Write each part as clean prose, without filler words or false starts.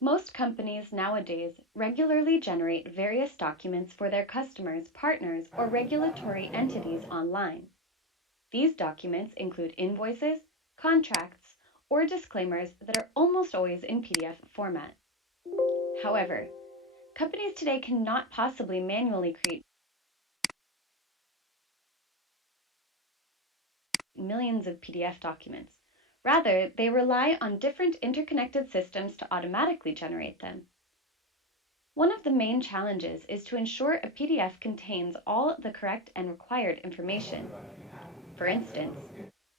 Most companies nowadays regularly generate various documents for their customers, partners, or regulatory entities online. These documents include invoices, contracts, or disclaimers that are almost always in PDF format. However, companies today cannot possibly manually create millions of PDF documents. Rather, they rely on different interconnected systems to automatically generate them. One of the main challenges is to ensure a PDF contains all the correct and required information. For instance,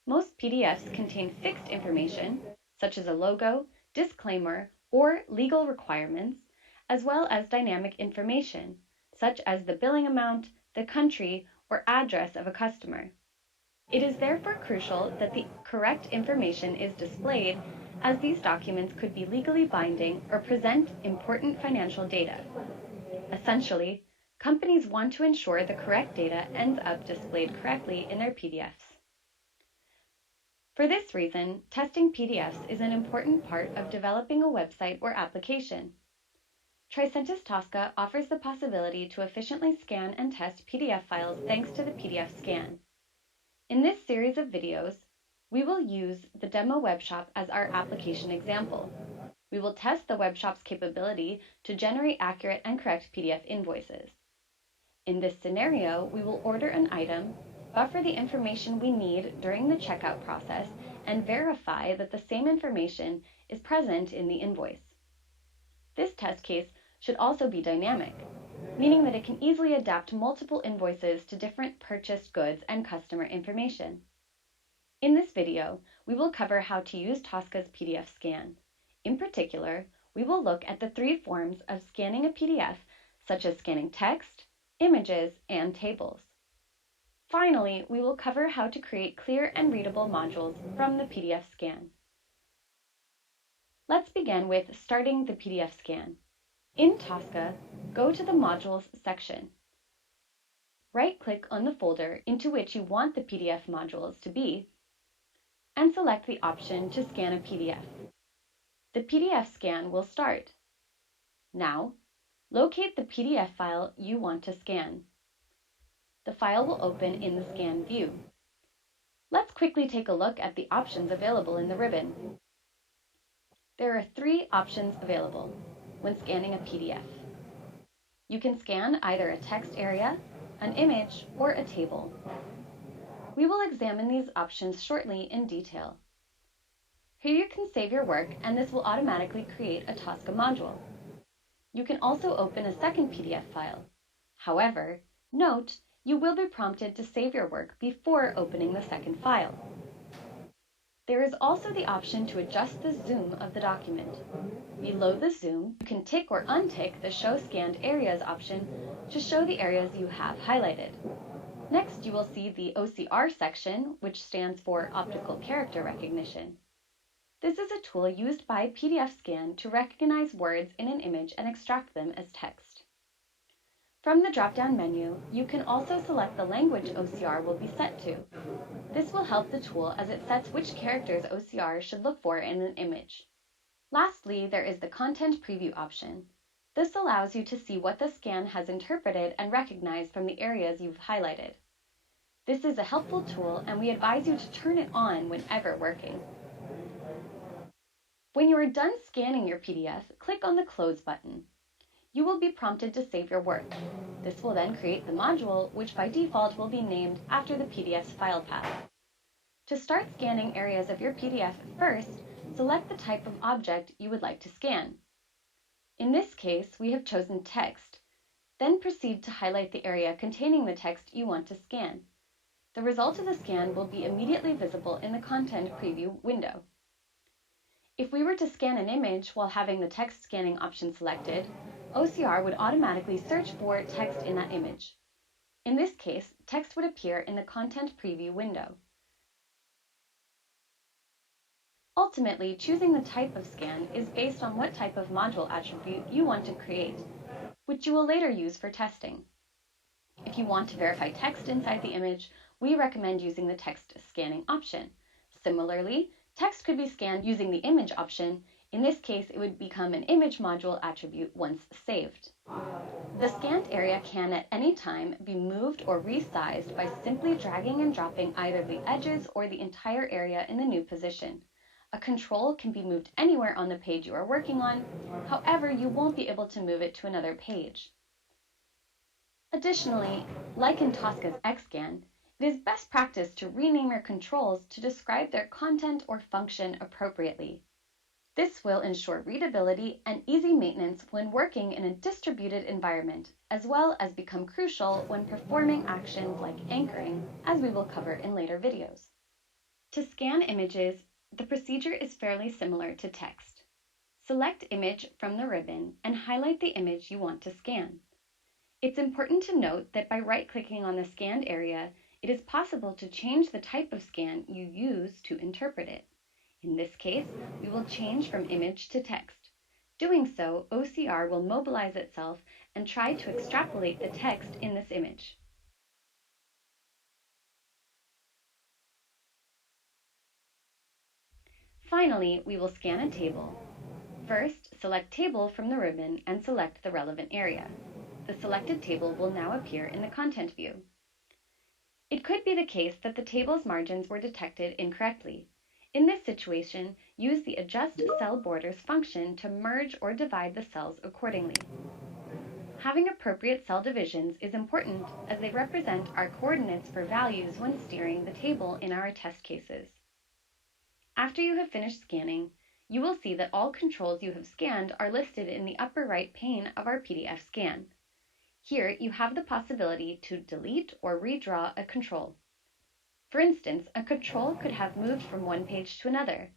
most PDFs contain fixed information, such as a logo, disclaimer, or legal requirements, as well as dynamic information, such as the billing amount, the country, or address of a customer. It is therefore crucial that the correct information is displayed, as these documents could be legally binding or present important financial data. Essentially, companies want to ensure the correct data ends up displayed correctly in their PDFs. For this reason, testing PDFs is an important part of developing a website or application. Tricentis Tosca offers the possibility to efficiently scan and test PDF files thanks to the PDF Scan. In this series of videos, we will use the demo webshop as our application example. We will test the webshop's capability to generate accurate and correct PDF invoices. In this scenario, we will order an item, buffer the information we need during the checkout process, and verify that the same information is present in the invoice. This test case should also be dynamic, meaning that it can easily adapt multiple invoices to different purchased goods and customer information. In this video, we will cover how to use Tosca's PDF Scan. In particular, we will look at the 3 forms of scanning a PDF, such as scanning text, images, and tables. Finally, we will cover how to create clear and readable modules from the PDF Scan. Let's begin with starting the PDF Scan. In Tosca, go to the Modules section. Right-click on the folder into which you want the PDF modules to be, and select the option to scan a PDF. The PDF scan will start. Now, locate the PDF file you want to scan. The file will open in the Scan view. Let's quickly take a look at the options available in the ribbon. There are 3 options available when scanning a PDF. You can scan either a text area, an image, or a table. We will examine these options shortly in detail. Here you can save your work, and this will automatically create a Tosca module. You can also open a second PDF file. However, note you will be prompted to save your work before opening the second file. There is also the option to adjust the zoom of the document. Below the zoom, you can tick or untick the Show Scanned Areas option to show the areas you have highlighted. Next, you will see the OCR section, which stands for Optical Character Recognition. This is a tool used by PDF Scan to recognize words in an image and extract them as text. From the drop-down menu, you can also select the language OCR will be set to. This will help the tool as it sets which characters OCR should look for in an image. Lastly, there is the Content Preview option. This allows you to see what the scan has interpreted and recognized from the areas you've highlighted. This is a helpful tool, and we advise you to turn it on whenever working. When you are done scanning your PDF, click on the Close button. You will be prompted to save your work. This will then create the module, which by default will be named after the PDF's file path. To start scanning areas of your PDF, first, select the type of object you would like to scan. In this case, we have chosen text. Then proceed to highlight the area containing the text you want to scan. The result of the scan will be immediately visible in the Content Preview window. If we were to scan an image while having the text scanning option selected, OCR would automatically search for text in that image. In this case, text would appear in the Content Preview window. Ultimately, choosing the type of scan is based on what type of module attribute you want to create, which you will later use for testing. If you want to verify text inside the image, we recommend using the text scanning option. Similarly, text could be scanned using the image option In this case, it would become an image module attribute once saved. The scanned area can at any time be moved or resized by simply dragging and dropping either the edges or the entire area in the new position. A control can be moved anywhere on the page you are working on, however, you won't be able to move it to another page. Additionally, like in Tosca's XScan, it is best practice to rename your controls to describe their content or function appropriately. This will ensure readability and easy maintenance when working in a distributed environment, as well as become crucial when performing actions like anchoring, as we will cover in later videos. To scan images, the procedure is fairly similar to text. Select Image from the ribbon and highlight the image you want to scan. It's important to note that by right-clicking on the scanned area, it is possible to change the type of scan you use to interpret it. In this case, we will change from image to text. Doing so, OCR will mobilize itself and try to extrapolate the text in this image. Finally, we will scan a table. First, select Table from the ribbon and select the relevant area. The selected table will now appear in the content view. It could be the case that the table's margins were detected incorrectly. In this situation, use the Adjust Cell Borders function to merge or divide the cells accordingly. Having appropriate cell divisions is important as they represent our coordinates for values when steering the table in our test cases. After you have finished scanning, you will see that all controls you have scanned are listed in the upper right pane of our PDF scan. Here, you have the possibility to delete or redraw a control. For instance, a control could have moved from one page to another.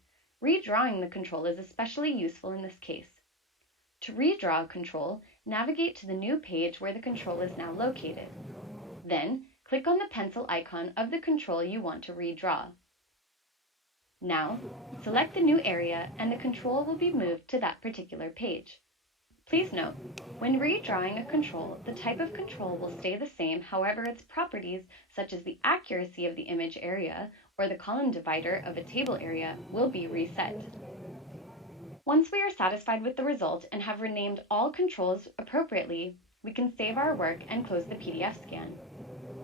Redrawing the control is especially useful in this case. To redraw a control, navigate to the new page where the control is now located. Then, click on the pencil icon of the control you want to redraw. Now, select the new area and the control will be moved to that particular page. Please note, when redrawing a control, the type of control will stay the same, however its properties, such as the accuracy of the image area or the column divider of a table area, will be reset. Once we are satisfied with the result and have renamed all controls appropriately, we can save our work and close the PDF scan.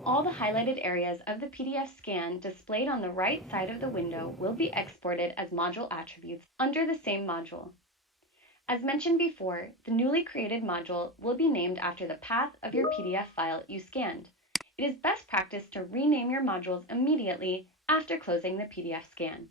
All the highlighted areas of the PDF scan displayed on the right side of the window will be exported as module attributes under the same module. As mentioned before, the newly created module will be named after the path of your PDF file you scanned. It is best practice to rename your modules immediately after closing the PDF scan.